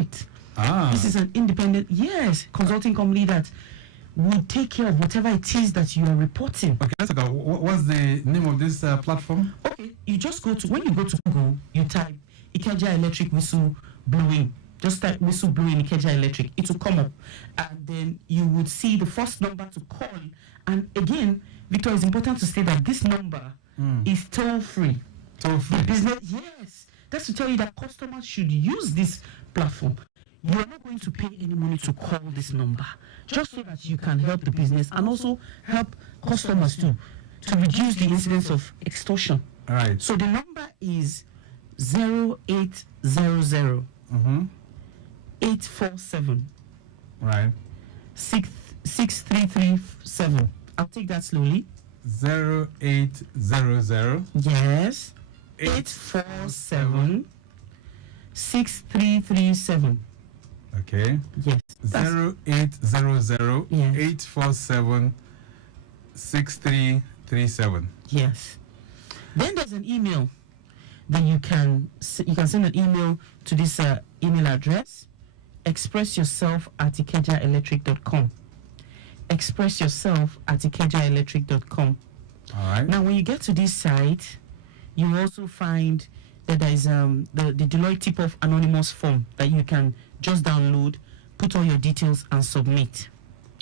it. This is an independent, consulting company that will take care of whatever it is that you are reporting. Okay, let's go. What's the name of this platform? Okay, you just when you go to Google, you type IKEJA Electric whistle blowing. Just type whistle blowing IKEJA Electric. It will come up, and then you would see the first number to call. And again, Victor, it's important to say that this number is toll free. Toll free. Yes, that's to tell you that customers should use this platform. You are not going to pay any money to call this number, just so that you can help the business and also help customers too, to reduce the incidence of extortion. All right. So the number is 0800 847 right 6337. I'll take that slowly. 0800 yes 847 6337. Okay. Yes. 0800 847 6337. Yes. Then there's an email that you can send an email to this email address: expressyourself@ikejaelectric.com. expressyourself@ikejaelectric.com. All right. Now, when you get to this site, you also find that there is the Deloitte tip-off anonymous form that you can just download, put all your details, and submit.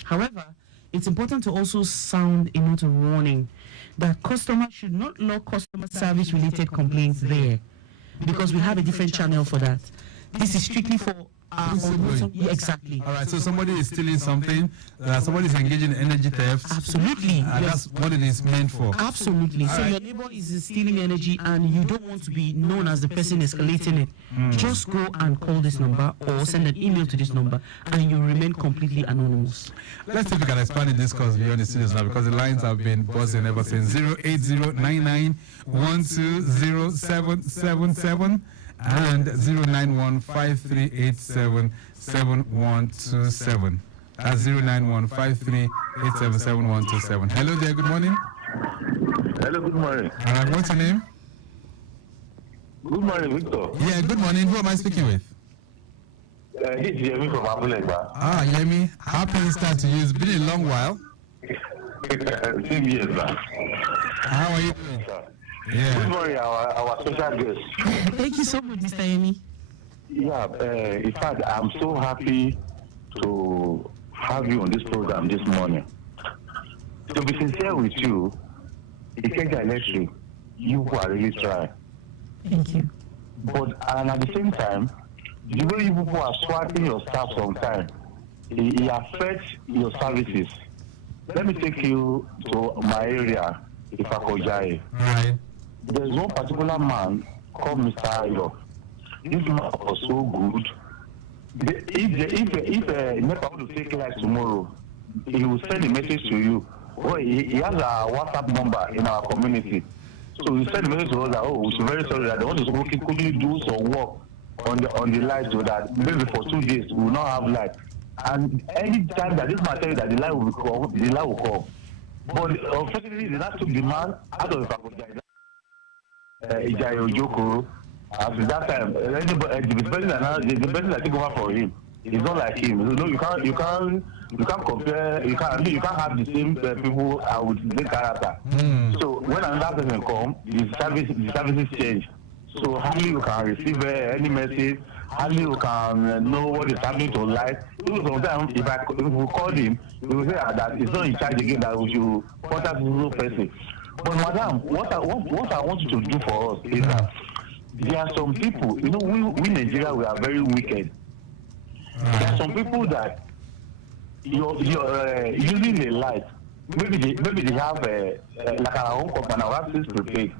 However, it's important to also sound a note of warning that customers should not log customer service related complaints there, because we have a different channel for that. This is strictly for exactly. All right, so somebody is stealing something, somebody is engaging in energy theft. Absolutely. That's what it is meant for. Absolutely. So your neighbor is stealing energy and you don't want to be known as the person escalating it. Just go and call this number or send an email to this number and you remain completely anonymous. Let's see if we can expand the discourse beyond the studios now, because the lines have been buzzing ever since. 08099120777 and 09153877127. That's 09153877127. Hello there, good morning. Hello, good morning. What's your name? Good morning, Victor. Yeah, good morning. Who am I speaking with? This is Yemi from Abulegba. Yemi, happy Easter to you. It's been a long while. Same years, sir. How are you doing? Yeah. Good morning, our special guest. Thank you so much, Mr. Yemi. Yeah, in fact, I'm so happy to have you on this program this morning. To be sincere with you, IKEJA Electric, you are really trying. Thank you. And at the same time, the way you people are swiping your staff sometimes, it affects your services. Let me take you to my area, IKEJA. Right. There's one particular man called Mr. Ayo. This man was so good. If NEPA want to take life tomorrow, he will send a message to you. Well, he has a WhatsApp number in our community. So he sent a message to us that, we're very sorry that they want to quickly do some work on the light so that maybe for 2 days we will not have light. And any time that this man tells you that the light will come, the light will come. But unfortunately, they not took the man out of the faculty. Ijayo Joko. After that time, the person that take over for him, it's not like him. You know, you can't compare. You can't have the same people with the same character. So when another person come, the services change. So hardly you can receive any message. Hardly you can know what is happening to life. Even sometimes if we call him, he will say that he's not in charge again. That we should contact the person. But madam, what I want you to do for us is that there are some people, we Nigeria, we are very wicked. There are some people that you're using a light. Maybe they have like our own company, our access prepaid.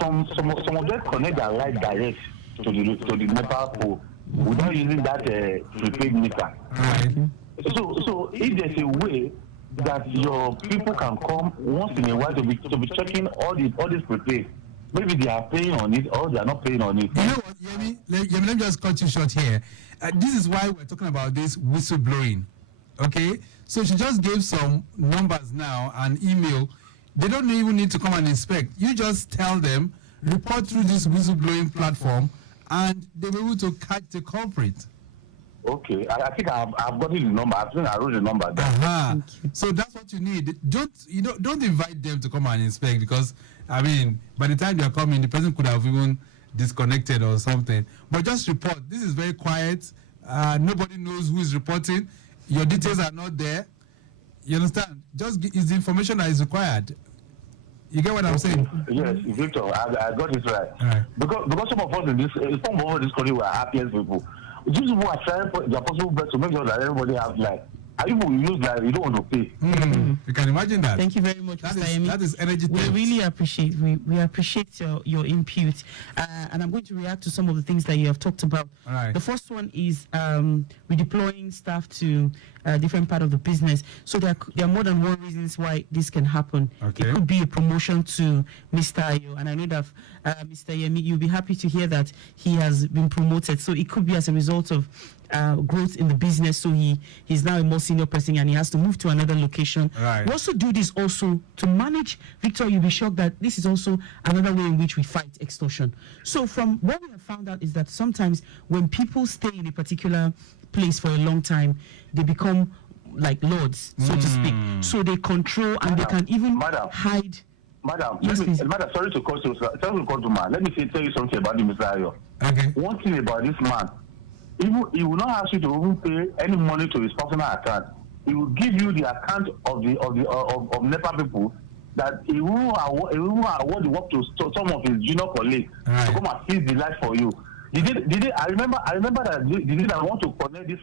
Some of them connect their light direct to the NEPA pole without using that prepaid meter. Right. So if there's a way that your people can come once in a while to be checking all this prepaid. Maybe they are paying on it or they are not paying on it. You know what, Yemi, let me just cut you short here. This is why we're talking about this whistleblowing. Okay? So she just gave some numbers now and email. They don't even need to come and inspect. You just tell them, report through this whistleblowing platform, and they'll be able to catch the culprit. Okay, I think I've got the number. I think I wrote the number down. Thank you. So that's what you need. Don't invite them to come and inspect, because I mean, by the time they are coming, the person could have even disconnected or something. But just report. This is very quiet. Nobody knows who is reporting. Your details are not there. You understand? It's the information that is required. You get what I'm saying? Yes, Victor, I got it right. Right. Because some of us in some of us in this country were happiest people. These people are trying their possible best to make sure that everybody has life. And if we use life, you don't want to pay. You can imagine that. Thank you very much, Mr. Yemi. That is energy. We really appreciate we appreciate your input, and I'm going to react to some of the things that you have talked about. All right. The first one is redeploying staff to different part of the business. So there are more than one reasons why this can happen. Okay. It could be a promotion to Mr. Ayo, and I know that Mr. Yemi, you'll be happy to hear that he has been promoted. So it could be as a result of growth in the business. So he's now a more senior person and he has to move to another location. Right. We also do this also to manage. Victor, you'll be shocked that this is also another way in which we fight extortion. So from what we have found out is that sometimes when people stay in a particular place for a long time, they become like lords, so to speak. So they control and they can even hide. Madam, Yes, please. Madam, sorry to call you, man. Let me tell you something about the Mr. Ayo. Okay. One thing about this man, he will not ask you to even pay any money to his personal account. He will give you the account of NEPA people that he will award the work to some of his junior colleagues to come and seize the light for you. I remember that the day I want to connect this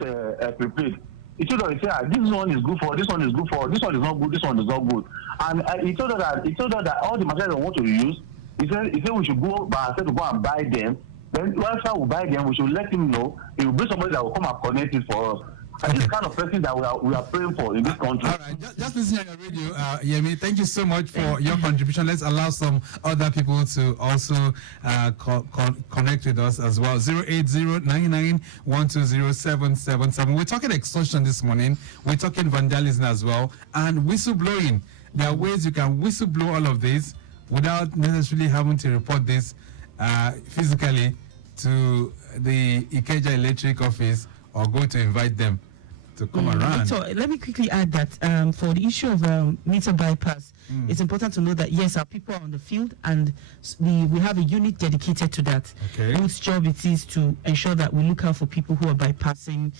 prepaid. He told her, he said, this one is good for, this one is good for, this one is not good, this one is not good. And he told her that all the materials I want to use, he said we should go by ourselves to go and buy them. Then once we buy them, we should let him know. He will bring somebody that will come and connect it for us. And this kind of person that we are praying for in this country. All right, just listen on your radio, Yemi. Thank you so much for your contribution. Let's allow some other people to also connect with us as well. 08099120777. We're talking extortion this morning. We're talking vandalism as well, and whistleblowing. There are ways you can whistleblow all of this without necessarily having to report this physically to the IKEJA Electric office or go to invite them to come around. So let me quickly add that for the issue of meter bypass, it's important to know that yes, our people are on the field and we have a unit dedicated to that. Okay. Whose job it is to ensure that we look out for people who are bypassing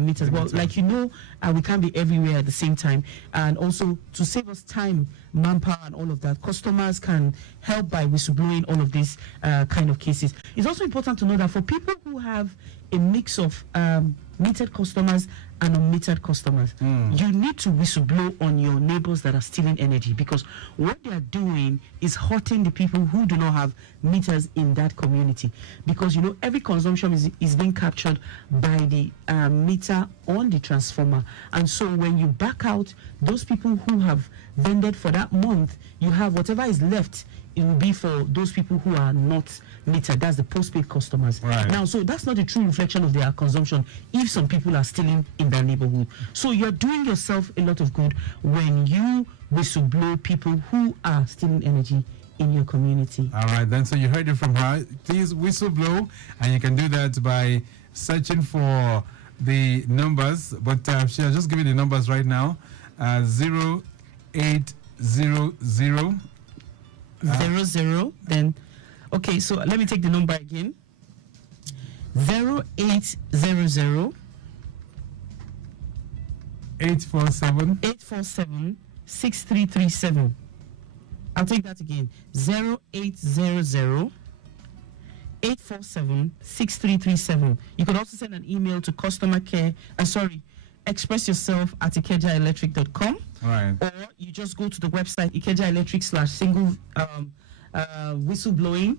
meters. Well, like we can't be everywhere at the same time, and also to save us time, manpower, and all of that, customers can help by whistleblowing all of these kind of cases. It's also important to know that for people who have a mix of metered customers and unmetered customers, you need to whistleblow on your neighbors that are stealing energy, because what they are doing is hurting the people who do not have meters in that community, because every consumption is being captured by the meter on the transformer. And so when you back out those people who have vended for that month, you have whatever is left, it will be for those people who are not metered. That's the postpaid customers. Right. Now, so that's not a true reflection of their consumption if some people are stealing in their neighborhood. So you're doing yourself a lot of good when you whistleblow people who are stealing energy in your community. All right, then. So you heard it from her. Please whistleblow, and you can do that by searching for the numbers. But she'll just give you the numbers right now. 0800 00. Then, okay. So let me take the number again. 0800 847 6337. I'll take that again. 0800 847 6337. You can also send an email to customer care. Express yourself at ikejaelectric.com. Right. Or you just go to the website ikejaelectric/single whistleblowing.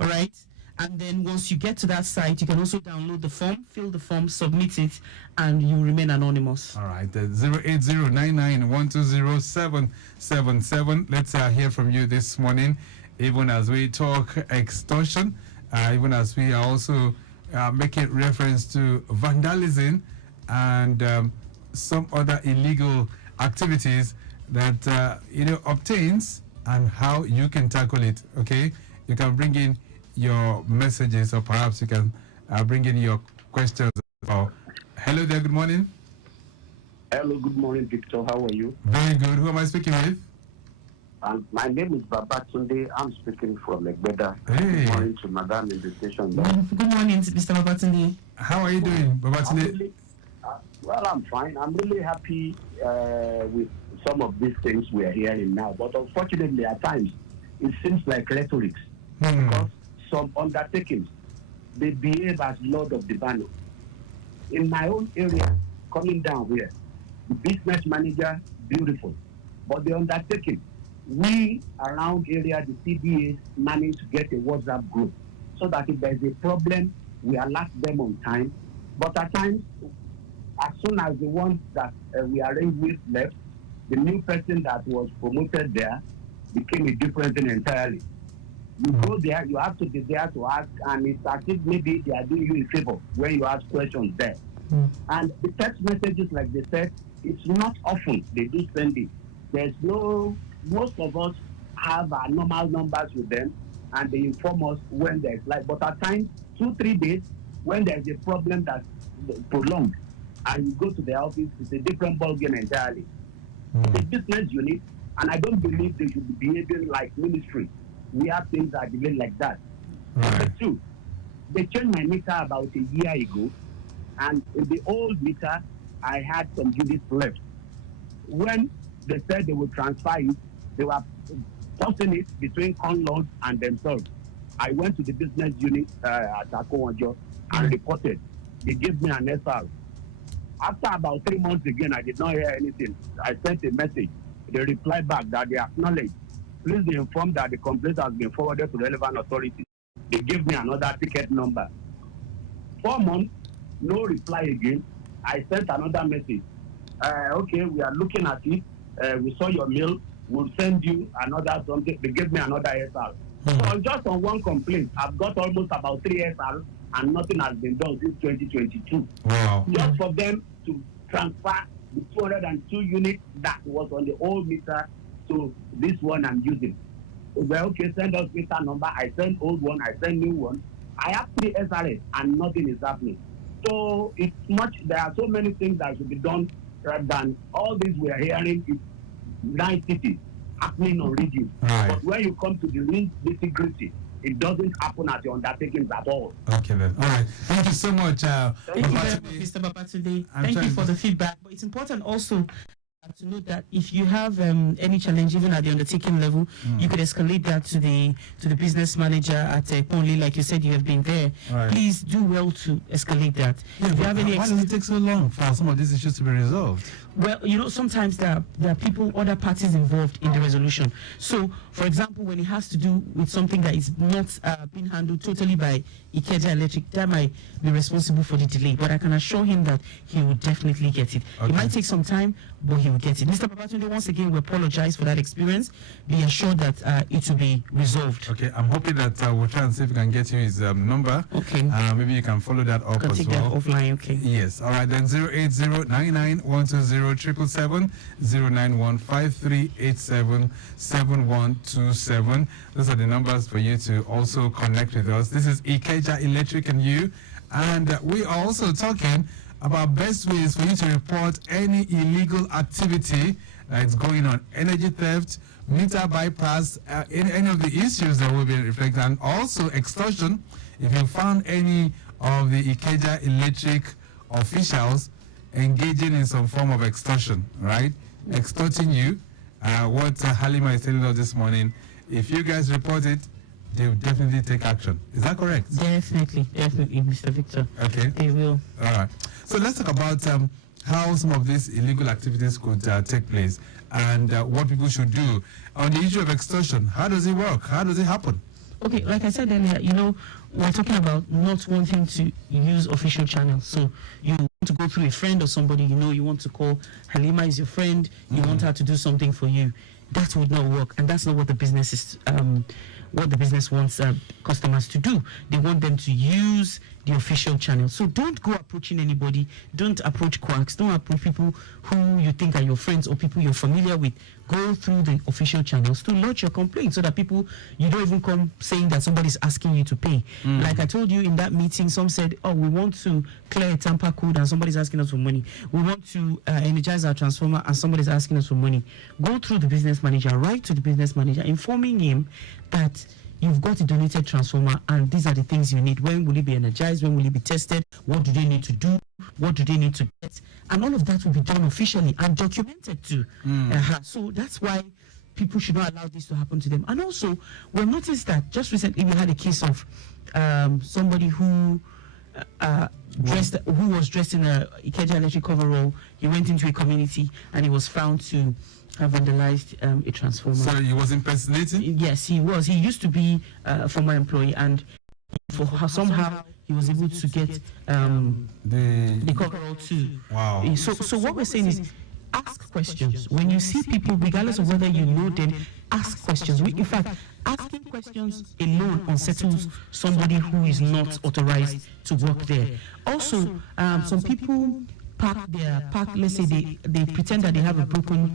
All right. And then once you get to that site, you can also download the form, fill the form, submit it, and you remain anonymous. All right. 08099120777. Let's hear from you this morning, even as we talk extortion, even as we are also making reference to vandalism and some other illegal activities that obtains, and how you can tackle it. Okay, you can bring in your messages, or perhaps you can bring in your questions about Hello there, good morning. Hello, good morning, Victor. How are you? Very good. Who am I speaking with? My name is Babatunde. I'm speaking from Egbeda. Hey. Good morning to Madam in the station. Good morning, Mr. Babatunde. How are you doing, Babatunde? Really, well, I'm fine. I'm really happy with some of these things we are hearing now. But unfortunately, at times, it seems like rhetoric. Because some undertakings, they behave as Lord of the Banner. In my own area, coming down here, the business manager, beautiful. But the undertaking, we around area, the CBAs, manage to get a WhatsApp group so that if there's a problem, we alert them on time. But at times, as soon as the ones that we arranged with left, the new person that was promoted there became a different thing entirely. You go there, you have to be there to ask, and it's as if maybe they are doing you a favor when you ask questions there. And the text messages, like they said, it's not often they do send it. Most of us have our normal numbers with them, and they inform us when there's but at times, 2-3 days, when there's a problem that's prolonged, and you go to the office, it's a different ballgame entirely. The business unit, and I don't believe they should be behaving like ministry. We have things that are delayed like that. Number two, they changed my meter about a year ago, and in the old meter, I had some units left. When they said they would transfer it, they were tossing it between Conlord and themselves. I went to the business unit at Akowanjo and reported. They gave me an SR. After about 3 months again, I did not hear anything. I sent a message. They replied back that they acknowledge. Please be informed that the complaint has been forwarded to relevant authorities. They gave me another ticket number. 4 months, no reply again. I sent another message. Okay, we are looking at it. We saw your mail. We'll send you another something. They gave me another SR. So just on one complaint, I've got almost about 3 SRs and nothing has been done since 2022. Wow. Just for them to transfer the 202 units that was on the old meter to this one I'm using. Well, okay, send us meter number. I send old one, I send new one. I have 3 SRS and nothing is happening. So it's there are so many things that should be done rather than all this we are hearing is nice cities happening on regions. Right. But when you come to the nitty-gritty, it doesn't happen at the undertakings at all. Okay then. All right. Thank you so much. Thank you very much, Mr. Babatunde. Thank you for the feedback. But it's important also to note that if you have any challenge, even at the undertaking level, you could escalate that to the business manager at Ponli, like you said you have been there. Right. Please do well to escalate that. Yeah, if you have any why does it take so long for some of these issues to be resolved? Well, sometimes there are people, other parties involved in the resolution. So, for example, when it has to do with something that is not being handled totally by IKEJA Electric, that might be responsible for the delay. But I can assure him that he will definitely get it. Okay. It might take some time, but he will get it. Mr. Babatunde, once again, we apologize for that experience. Be assured that it will be resolved. Okay, I'm hoping that we'll try and see if we can get you his number. Okay. Maybe you can follow that up Can as take well. that offline, okay. Yes. All right, then 08099120777 09153877127. Those are the numbers for you to also connect with us. This is IKEJA Electric and you, and we are also talking about best ways for you to report any illegal activity that's going on, energy theft, meter bypass, any of the issues that will be reflected, and also extortion. If you found any of the IKEJA Electric officials engaging in some form of extortion, right? Extorting you, what Halima is telling us this morning, if you guys report it, they will definitely take action. Is that correct? Definitely, Mr. Victor. Okay. They will. All right. So let's talk about how some of these illegal activities could take place and what people should do. On the issue of extortion, how does it work? How does it happen? Okay, like I said earlier, we're talking about not wanting to use official channels. So you want to go through a friend or somebody, you want to call. Halima is your friend. You want her to do something for you. That would not work, and that's not what the business is what the business wants customers to do. They want them to use the official channel. So don't go approaching anybody. Don't approach quacks. Don't approach people who you think are your friends or people you're familiar with. Go through the official channels to lodge your complaint so that people, you don't even come saying that somebody's asking you to pay. Like I told you in that meeting, some said, oh, we want to clear a tamper code and somebody's asking us for money. We want to energize our transformer and somebody's asking us for money. Go through the business manager, write to the business manager, informing him that you've got a donated transformer and these are the things you need. When will it be energized? When will it be tested? What do they need to do? What do they need to get? And all of that will be done officially and documented too. So that's why people should not allow this to happen to them. And also, we've noticed that just recently we had a case of somebody who was dressed in a IKEJA electric overall. He went into a community and he was found to have vandalized a transformer. So he was impersonating? Yes, he was. He used to be a former employee, and somehow he was able to get the coverall too. Wow. So what we're saying is, ask questions. When you see people, regardless of whether you know them, ask questions. In fact, asking questions alone unsettles somebody who is not authorized to work there. Also, some people let's say they pretend that they have a vehicle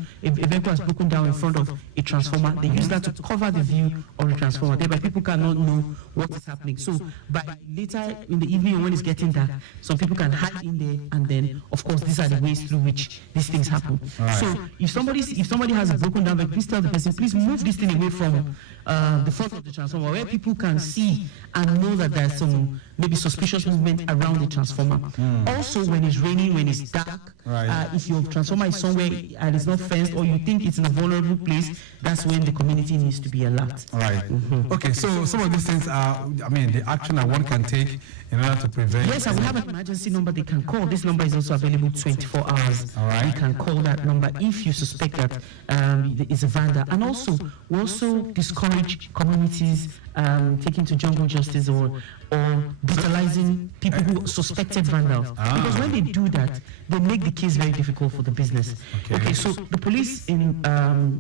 has broken down in front of a transformer. They use that to cover the view of the transformer. Thereby people cannot know what is happening. So by later in the evening when it's getting dark, some people can hide in there, and then of course these are the ways through which these things happen. Right. So if somebody has a broken down vehicle, please tell the person, please move this thing away from the front of the transformer where people can see and know that there's some maybe suspicious movement around the transformer. Also, when it's raining, when it's dark, if your transformer is somewhere and it's not fenced, or you think it's in a vulnerable place, that's when the community needs to be alert. Right. Okay, so some of these things are, the action that one can take in order to prevent. Yes, and we have an emergency number they can call. This number is also available 24 hours. All right. You can call that number if you suspect that it's a vandal. And also, we also discourage communities taking to jungle justice or brutalizing people who suspected vandals. Because when they do that, they make the case very difficult for the business. Okay, so the police in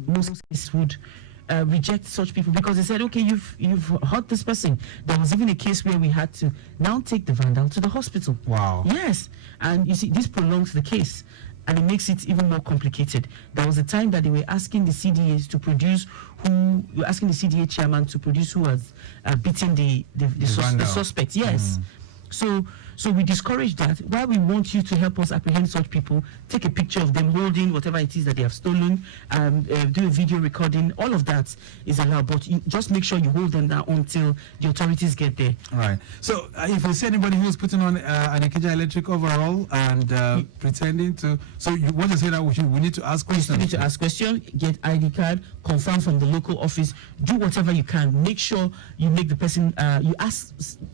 most cases would reject such people because they said, okay, you've hurt this person. There was even a case where we had to now take the vandal to the hospital. Wow. Yes, and you see, this prolongs the case, and it makes it even more complicated. There was a time that they were asking the CDAs to produce asking the CDA chairman to produce who has beaten the suspect. Yes. So we discourage that. While we want you to help us apprehend such people, take a picture of them holding whatever it is that they have stolen, do a video recording. All of that is allowed, but you just make sure you hold them down until the authorities get there. All right. So if you see anybody who's putting on an IKEJA electric overall and pretending to, so you want to say that we need to ask questions? You need to ask questions, get ID card, confirm from the local office, do whatever you can. Make sure you make the person, you ask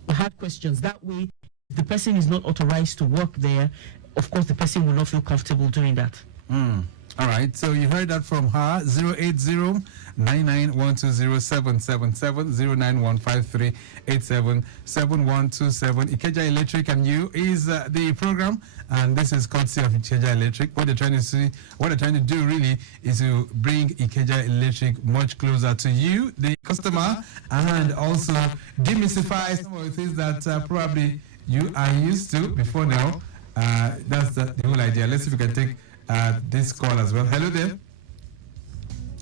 hard questions. That way, if the person is not authorized to work there, of course the person will not feel comfortable doing that. All right, so you heard that from her. 080-99120777, 09153877127. IKEJA Electric and You is the program, and this is courtesy of IKEJA Electric. What they're trying to do really is to bring IKEJA Electric much closer to you, the customer, and also demystify some of the things that probably you are used to before now. That's the whole idea. Let's see if we can take this call as well. Hello there.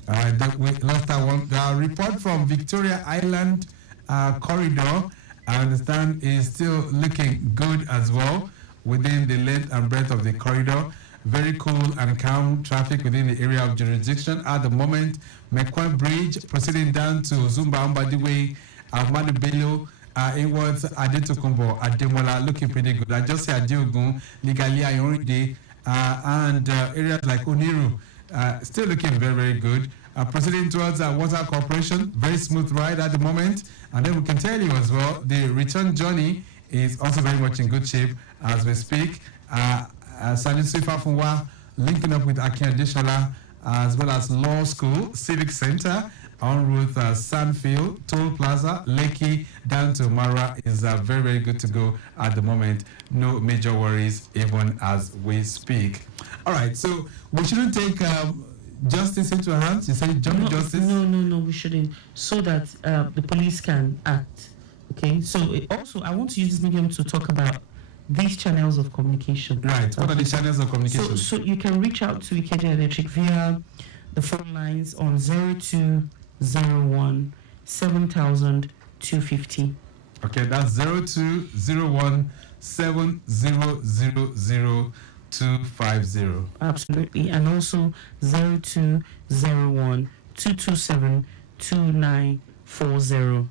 All right, we lost that one. The report from Victoria Island corridor, I understand, is still looking good as well within the length and breadth of the corridor. Very cool and calm traffic within the area of jurisdiction at the moment. Mekwe Bridge proceeding down to Zumba Mbadiwe, Ahmadu Bello, inwards Adetokunbo, Ademola, looking pretty good. I just said Adiogun, Legally Ayoride, and areas like Oniru, still looking very, very good. Proceeding towards Water Corporation, very smooth ride at the moment. And then we can tell you as well, the return journey is also very much in good shape as we speak. Sanusi Fafunwa linking up with Akin Adeshola, as well as Law School, Civic Center, en route Sandfield, Toll Plaza, Lekki, down to Mara is very, very good to go at the moment. No major worries even as we speak. All right, so we shouldn't take justice into her hands? You said jump justice? No, we shouldn't. So that the police can act. Okay. So also, I want to use this medium to talk about these channels of communication. Right. What are the channels of communication? So you can reach out to IKEJA Electric via the phone lines on 0201 7250. Okay, that's 0201 7000 250. Absolutely. And also 0201 227 2940.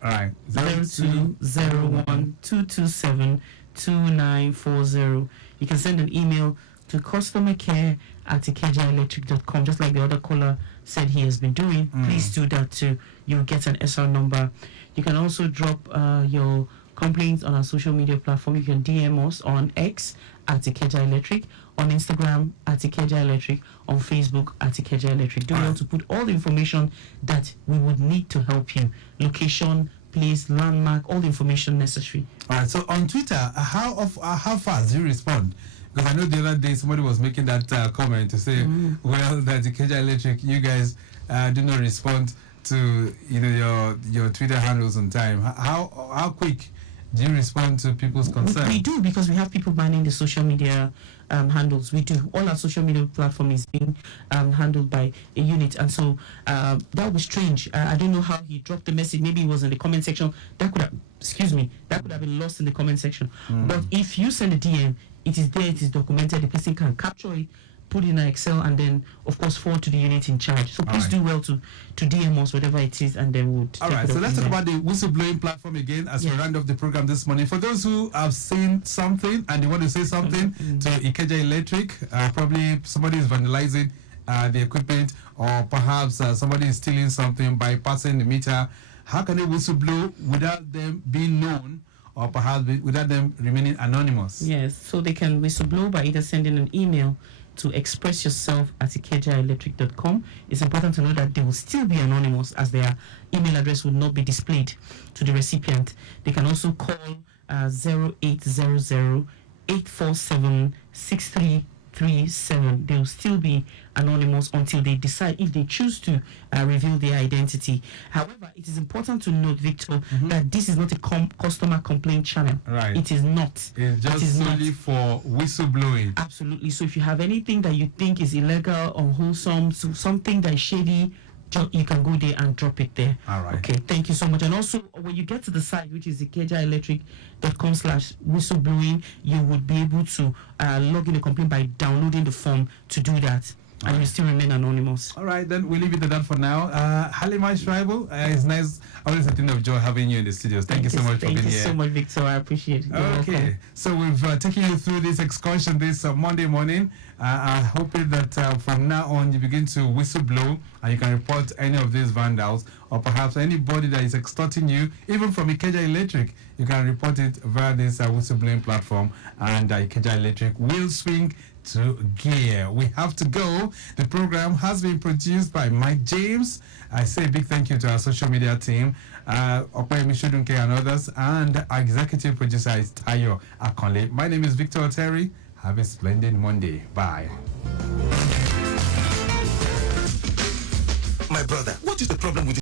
All right. 0201 227 2940. You can send an email to customercare@ikejaelectric.com, just like the other caller said he has been doing. Please do that too. You'll get an SR number. You can also drop your complaints on our social media platform. You can DM us on X @IKEJA Electric, on Instagram @IKEJA Electric, on Facebook @IKEJA Electric. Do want to put all the information that we would need to help you. Location, place, landmark, all the information necessary. All right. So on Twitter, how fast do you respond? Because I know the other day somebody was making that comment to say, well, that IKEJA Electric, you guys do not respond to your Twitter handles on time. How quick do you respond to people's concerns? We do, because we have people manning the social media handles. We do. All our social media platform is being handled by a unit, and so that was strange. I don't know how he dropped the message. Maybe it was in the comment section. That could have been lost in the comment section. But if you send a DM, it is there, it is documented. The person can capture it, put it in an Excel, and then of course forward to the unit in charge. So please do well to DM us whatever it is, and then we'll all right. So let's talk about the whistleblowing platform again as we round off the program this morning. For those who have seen something and they want to say something to IKEJA Electric, probably somebody is vandalizing the equipment, or perhaps somebody is stealing something, bypassing the meter. How can they whistleblow without them being known, or perhaps without them remaining anonymous? Yes, so they can whistleblow by either sending an email to expressyourself@ikejaelectric.com. It's important to know that they will still be anonymous, as their email address will not be displayed to the recipient. They can also call 0800 847 6337. They will still be anonymous until they decide if they choose to reveal their identity. However, it is important to note, Victor, that this is not a customer complaint channel. Right. It is not. It's just solely for whistleblowing. Absolutely. So if you have anything that you think is illegal, unwholesome, so something that is shady, you can go there and drop it there. All right. Okay, thank you so much. And also, when you get to the site, which is ikejaelectric.com/whistleblowing, you would be able to log in a complaint by downloading the form to do that. And you still remain anonymous. All right, then we'll leave it at that for now. Halima Schreibel, it's nice. Always a thing of joy having you in the studios. Thank you so much for being here. Thank you so much, Victor. I appreciate it. Okay, so we've taken you through this excursion this Monday morning. I hope that from now on you begin to whistleblow and you can report any of these vandals, or perhaps anybody that is extorting you, even from IKEJA Electric. You can report it via this whistleblowing platform, and IKEJA Electric will swing to gear. We have to go. The program has been produced by Mike James. I say a big thank you to our social media team, Opeyemi Shudunke and others, and our executive producer is Tayo Akonle. My name is Victor Oteri. Have a splendid Monday. Bye. My brother, what is the problem with